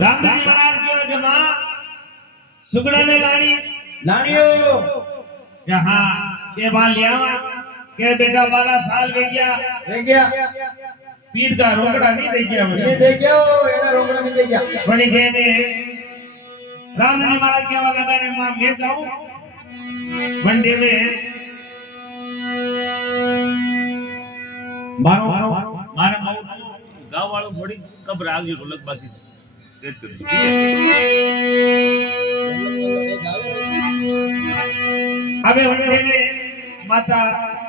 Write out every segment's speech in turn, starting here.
रामजी महाराज क्यों के मां सुगड़ा ने लानी लानियो के हां के मां लियावा के बेटा 12 साल वे गया पीर का रोकड़ा नहीं दे गया ये दे गयो एना रोकड़ा नहीं दे गया बड़ी के में रामजी महाराज के वाला कहने मां मैं जाऊं मंडी में मारो मारा गांव वालों थोड़ी कब राग जो ढोलक बाकी तेज कर दी अबे मंडी में माता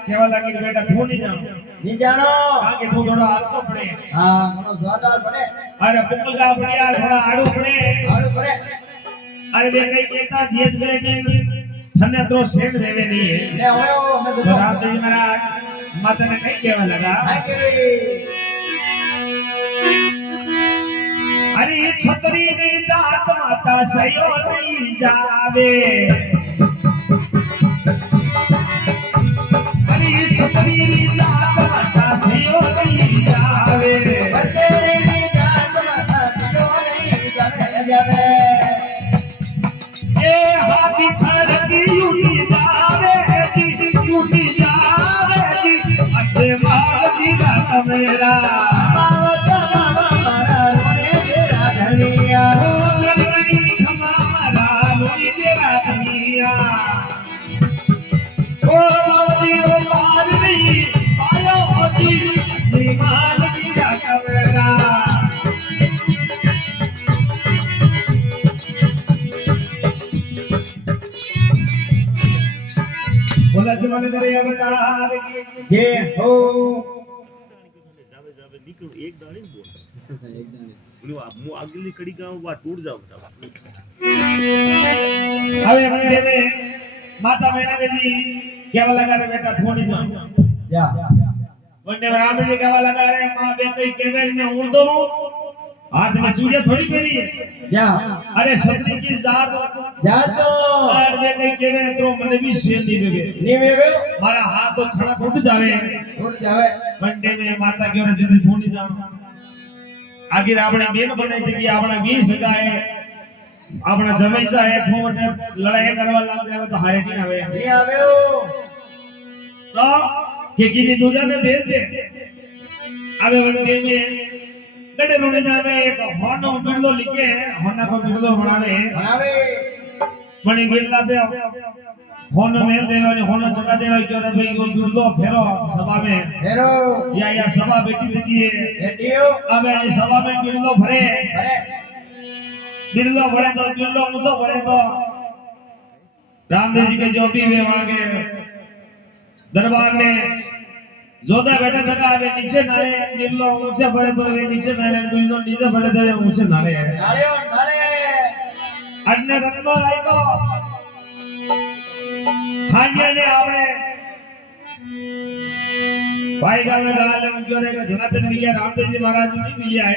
केवा लगी बेटा तू नहीं जानो आगे तू थोड़ा हाथ तो पड़े हां मनो स्वादा पड़े अरे पुपल का पड़े यार थोड़ा आड़ू पड़े अरे वे कई कहता धीरज करे कि थने तो सेठ वेवे नहीं है ले होयो मैं तो रामदेव महाराज माता ने कहीं केवा लगा अरे छतरी नहीं जात माता सयो नहीं जावे अरे छतरी नहीं जात माता सयो नहीं जावे तेरे नहीं जात माता सयो नहीं जावे ए हाथी खड़की यूनी जावे यूनी जावे अरे माजी का मेरा धनिया गणगणी हमारा लोई तेरा धनिया ओ मावती ओ पारवी आयो होती निमाल की कमरा बोला जमाने करे अवतार जे हो जावे निकलो एक दाने बोल एक दाने बोलो आप मु अगली कड़ी का वा टूट जाओ હવે મંદિરે में माता मैंने भी केवा लगा रे बेटा थोड़ी जा वंदे राम जी केवा लगा रे मां बे कई केवे ने उड़दो हाथ में चूड़ियां थोड़ी पहनी है जा अरे छतरी की जात तो और वे कई केवे तो मन भी सेन नहीं वेवे मारा हाथ तो खड़ा उठ जावे वंदे में माता के रे जदी थोड़ी जाओ आखिर આપણે બેન બનાઈ દીધી આપણા 20 ગાય આપણા જમેસા હે થોટ લડાઈ કરવા લાગ જાવે તો હારે નહીં આવે नहीं आवेओ तो के की दूजा ने भेज दे आवे वंदे में गडे रोने जावे एक होनो बिरलो लिखे होना को बिरलो बनावे बनावे बणी बिरला पे होनो मेल देवाने होनो चटा देवा क्यों रे भाई को बिरलो फेरो सभा में हेरो या सभा बेटी थी है हेटियो अबे सभा में बिरलो भरे बिरलो भरे तो बिरलो मुसो भरे तो रामदेव जी के जो भी वे वहां के दरबार में जोधा बैठे थका अबे नीचे नाले बिरलो ऊंचे भरे तो ये नीचे नाले बिरलो नीचे भरे तो ये ऊंचे नाले नाले अन्य रत्नो राय को खानिया ने आपने भाई गांव में गाल में क्यों रे जनार्दन मिलिया रामदेव जी महाराज नहीं मिलिया है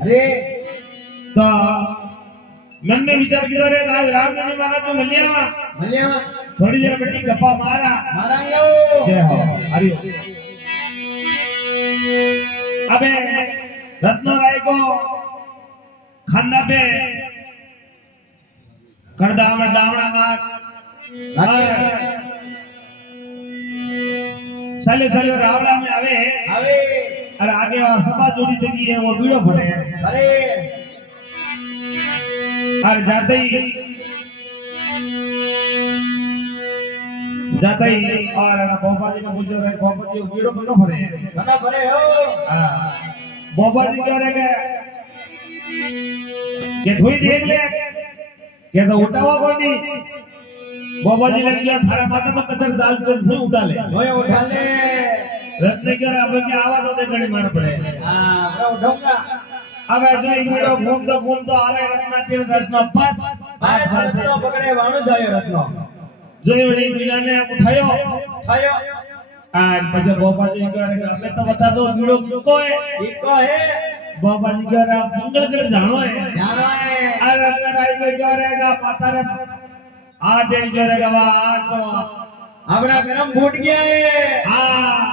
अरे तो मन में विचार किया रे आज रामदेव जी महाराज तो मिलिया थोड़ी देर बेटी गप्पा मारांगो जय हो हरि अबे रत्नो राय को खंडा पे करदा में दावड़ा नाक चले चले रावड़ा में आवे अरे आगे वहां सभा जोड़ी देगी है वो बीड़ो भरे अरे और जाते ही और बोपा जी को पूछो रे बोपा जी बीड़ो बीड़ो भरे हो हां बोपा जी कह रहे के थोड़ी देख ले के तो उठावा कोनी बाबा जी लग गया थारा माथा में कचर डाल कर फिर उठा ले रत्न के अब के आवाज होते घड़ी मार पड़े हां बड़ा उठाऊंगा अब ऐसे ही वीडियो घूमतो आवे रत्न तीर रत्न पांच रत्नो पकड़े मानुस आयो रत्नो जो बड़ी मीना ने उठायो और પછી बाबा जी कह रहे हमें तो बता दो वीडियो किसको है बाबा जी कह रहा मंगल कर जानो है अरे रत्न राय को कह रहेगा पता रे आज एक करेगा आज तो अपना गरम फूट गया है हां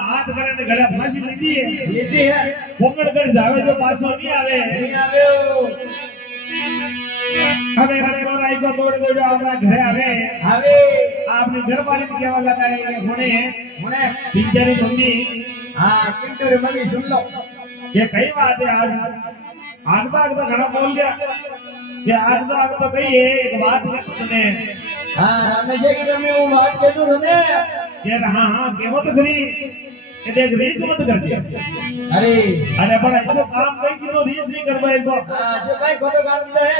हाथ करने घड़ा फांसी लीधी है पोकड़ कर जावे जो पाछो नहीं आवे હવે રત્નો રાઈ કો દોડે દોડે આપણા ઘરે આવે હવે આપની ઘરવાળી ને કહેવા લગાય કે મને પિંજરી મમ્મી હા કિંતુર મની સુન લો ये कई बात है आज आगता आगता घड़ा बोल गया ये आगता आगता कही है एक बात है तुमने હા રમેશ કે તમે હું વાત કહેતો હતો ને ये हाँ हाँ केवो तो खरी ये देख रीस मत कर दिया અરે अरे बड़ा ऐसो काम कही कि तो रीस नहीं करवा इनको હા શું ભાઈ ખોટો કામ કીધો હે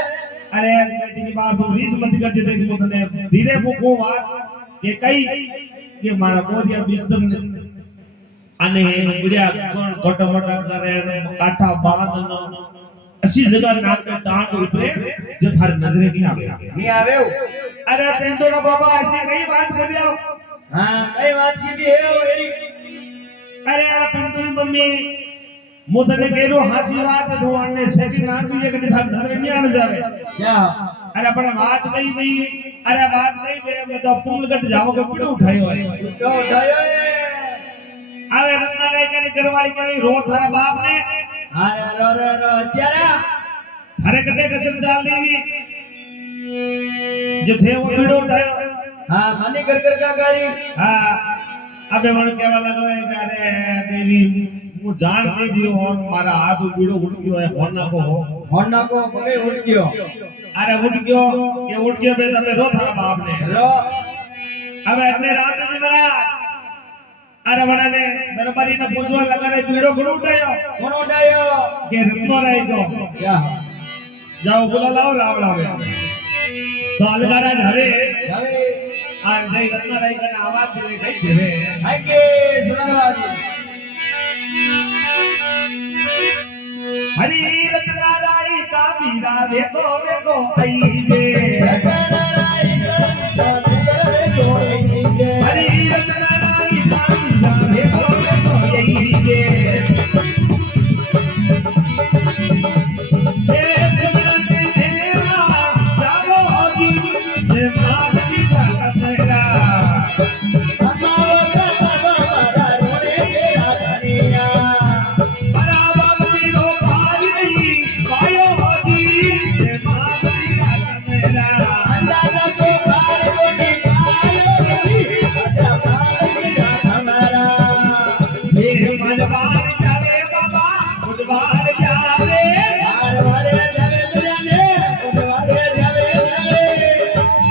अरे बेटी की बात तो रीस मत कर देते कि तुमने धीरे मुको बात ये कई ये मारा बोलिया बिस्तर ने અને બુડિયા કોટો મોટા કરે કાઠા બાંધનો અસી જગા નાક ટાંટ ઉતરે જે થાર નજરે નહીં આવે નહીં આવે અરે પેંડોના બાબા ऐसी कई बात कर दिया હા કઈ વાત કીધી હે એડી अरे पेंडोनी मम्मी मु तने केरो हासी बात तो आने सेटी नाक दीजे के थार नजरे नहीं आने जावे क्या अरे पण बात कई भई अरे बात कई बे मैं तो पुलगट जावो के पीड़ो उठायो है તો ઉઠાયો હે आवे रत्ना राई करे घरवाली के रो थारा बाप ने હા રો અત્યારે थारे कटे कसर चाल लेवी जे थे वो पीड़ो उठायो હા મને कर का કરી हाँ अबे मन केवा लगो है कि अरे देवी मु जान नहीं दियो और मारा हाथ पीड़ो उठ गयो है होना को હોના કો પગે ઉઠ ગયો अरे उठ गयो बे तबे रो थारा बाप ने રો अबे अपने राम जी महाराज अरे बड़ा ने दरबारी ने पूछवा लगा रे पीड़ो गुड़ उठायो કોણ ઉઠાયો के रत्नो राय को क्या जाओ बुला लाओ लाव लावे तो अलगारा घरे હવે आज नहीं रत्ना राय का आवाज देवे कई देवे આકે સુનાવાજી हरी रत्ना राय का मीरा देखो देखो आई जे हरी रत्ना राय का मीरा देखो देखो आई जे ए सुमरन तेरा जाओ जी जे माती का तेरा बड़ा बाबी रो भाई नहीं पायो होगी जे माती का तेरा ये मलबार जावे बाबा बुधवार जावे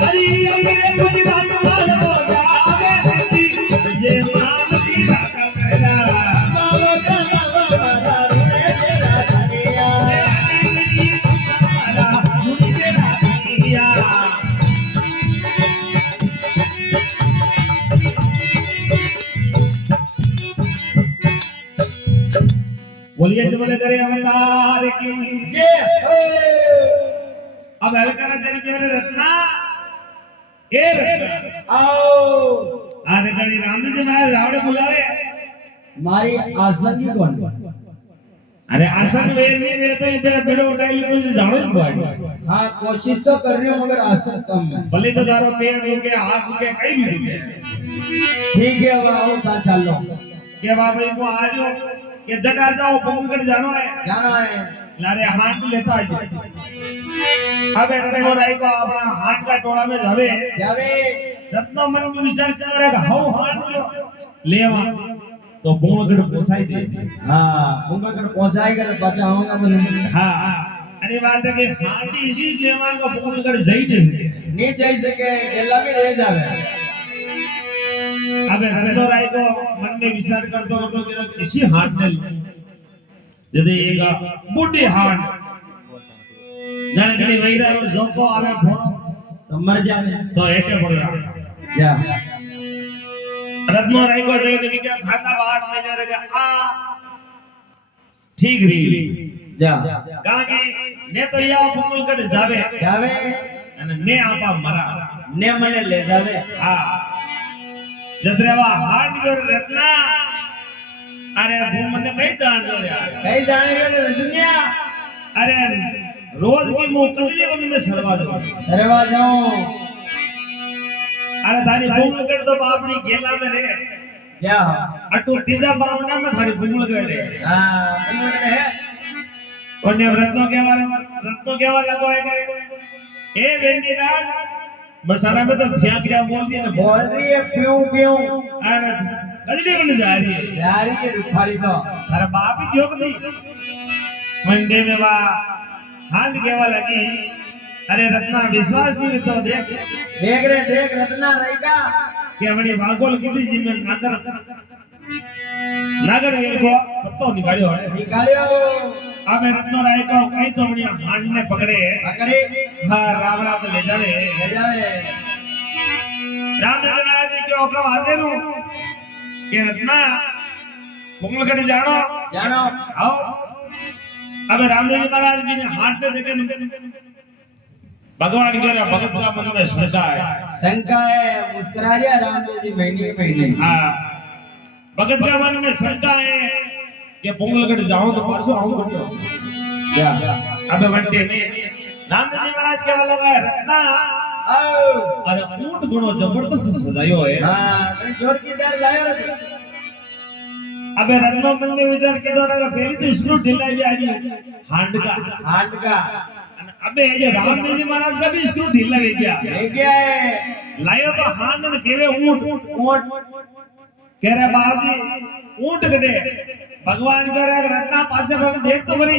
हरी अमीरे मलबार जावे जे माती का तेरा बोलिए जो बोले करे अवतार की જે अब हलकरा जड़ी के रे रत्ना ए रत्ना આવો आधे कड़ी रामजी जी महाराज रावड़े बुलावे મારી આસંગી કોણ अरे आसन वे नहीं वे तो इधर बेड़ो उठाई ली कुछ जानो ही पड़ हाँ कोशिश तो कर रही हूँ मगर आसन कम है भले तो दारो पेड़ हो के हाथ हो के कहीं भी हो ठीक है अब आओ ता चलो के बाबा को आ जाओ ये जगह जाओ पंगड़ जानो है जाना है लारे हाथ लेता है अबे रत्नो राय को अपना हाथ का टोला में जावे जावे रत्नो मन में विचार कर रहा है हाउ हाथ जो लेवा तो पूर्णगढ़ पोसाई दे हाँ उनका कर पहुंचाएगा तो बचाऊंगा तो नहीं हाँ अरे बात है कि हाथी इसी लेवा का पूर्णगढ़ जाई दे नहीं जा सके गेला में रह जावे अबे रत्नो राय को मन में विचार करते करते मेरा किसी हाथ ने यदि एक बूढ़ी हाथ जाने कड़ी वैरा रो जोको आवे फोन तो मर जावे तो एटे पड़ जा जा रत्नो राय को जो ने क्या खाता बात में जा रहा आ ठीक री जा कहा कि ने तो या पूर्णगढ़ जावे जावे અને ને આપા મરા ने मने ले जावे હા જદરેવા હાડ ગયો રત્ના અરે હું મને કઈ જાણ જો યાર कहीं जाने के दुनिया अरे रोज की मोकली वन में सरवा दो सरवा जाऊं अरे थारी पूर्णगढ़ तो बापनी गेला में रे जा अटू तीजा बावना में थारी पूर्णगढ़ रे हाँ उन्होंने है અને रत्नो केवा लगो है के ए वेंडी नाल मसाला में तो भ्याक क्या बोल रही है ना बोल रही है क्यों क्यों अरे गजडी बन जा रही है रूपाली तो अरे बाप ही क्यों दी मंडे में वा हांड केवा लगी अरे रत्ना विश्वास नहीं तो देख रत्ना रहेगा कि हमने भागोल की थी जिसमें नागर को पत्तो निकालियो अब रत्नो राय को कई तो हमने हांड ने पकड़े हाँ रावणा को ले जावे रामदेव महाराज ने क्यों हुक्म हाजिर हूँ कि रत्ना कुंभलगढ़ जानो आओ अब रामदेव महाराज जी ने हाथ में देखे भगवान कह रहा भगत का मन में शंका है मुस्कुरा रहा रामदेव जी महीने हाँ भगत का मन में शंका है कि कुंभलगढ़ जाऊं तो परसों आऊं क्या अब घंटे में रामदेव जी महाराज के वालों का रत्ना अरे ऊंट गुणो जबरदस्त सजायो है हां जोड़ की दर लायो रे अबे रत्नो मन में विचार के द्वारा पहली तो स्क्रू ढिलाई भी आड़ी हांड का अबे ये रामदेव जी महाराज का भी स्क्रू ढीला ले गया है लायो तो हांड ने केवे ऊंट कह रहा बाप जी ऊंट कटे भगवान कह रहा रत्ना पासे पर देख तो बरी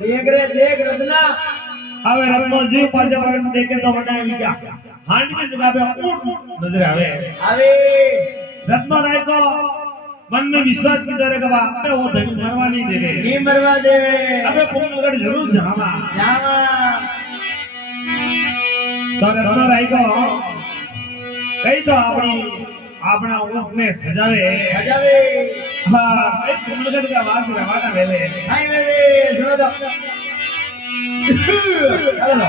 देख रत्ना अबे रत्नो जी पासे पर देखे तो बना भी क्या हांड की जगह पे ऊंट नजर आवे रत्नो राय को मन में विश्वास की तरह का बाप वो धनी मरवा नहीं देवे अबे कुंभलगढ़ जरूर जावा तो रत्नो राय को कई तो अपना ऊंट ने सजावे हाँ कई कुंभलगढ़ का वास रवाना वेले सुनो तो चलो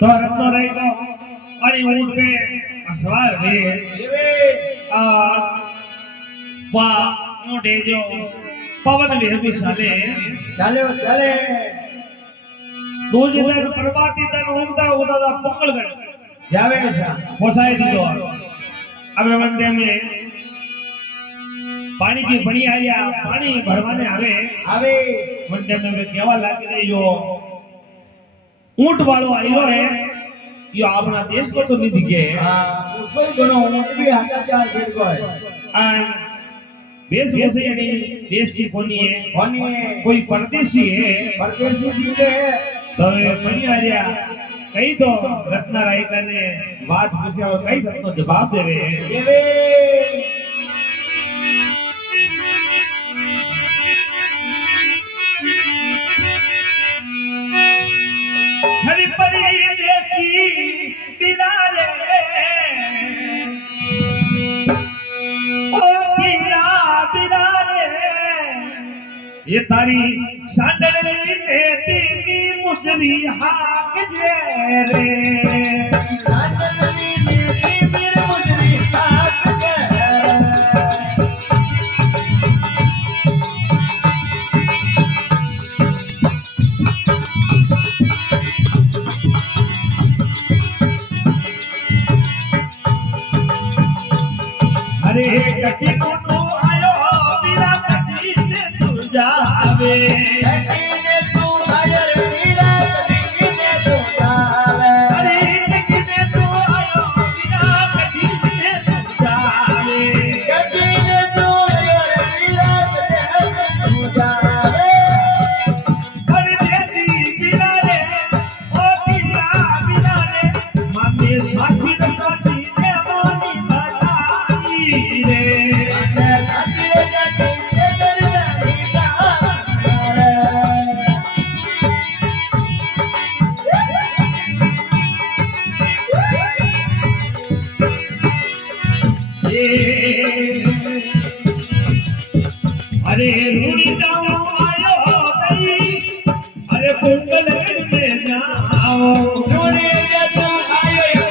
तो रत्नो राय को अरे ऊंट पे सवार हुए वाह ऊंटे जो पवन वेग चले दूसरी तरफ प्रभाती तन उगता कुंभलगढ़ जावे पोसाई दीदो अबे वंदे में पानी की बड़ी आया पानी भरवाने आवे वंदे में वे केवा लागी रही जो ऊंट वालो आयो है यो अपना देश को तो नहीं दिखे उसो गुनो ऊंट भी हाथा चार फीट को है वेश वैसे यानी देश की कोनी है कोई परदेशी जी के तो बढ़िया आया कई तो रत्ना राय का ने बात पूछे और कई रत्नो जवाब देवे हरि परदेसी बिराले ओ बिराले ये तारी सांडली देती मुजरी हाक जे रे सांडली देती मेरे मुजरी हाक जे अरे कटी को तू आयो बिरा कटी से तू जावे कटी तू आयो बिरा कटी से तू जावे अरे कटी से तू आयो बिरा कटी से तू जावे कटी तू आयो बिरा कटी से तू जावे परदेसी बिरा रे ओ बिरा रे माने साथी साथी ने मोनी बताई रे अरे रूड़ी जाओ आयो गई अरे कुंभलगढ़ में जाओ रूड़ी जाओ आयो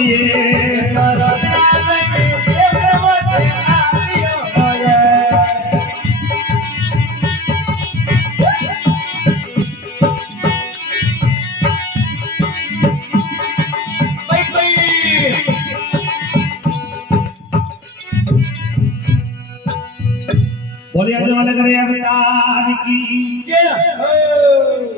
હોય રાજાની સેવવતે આવ્યો હોય બોલિયા જવાને કરે અવતાર કી જય હો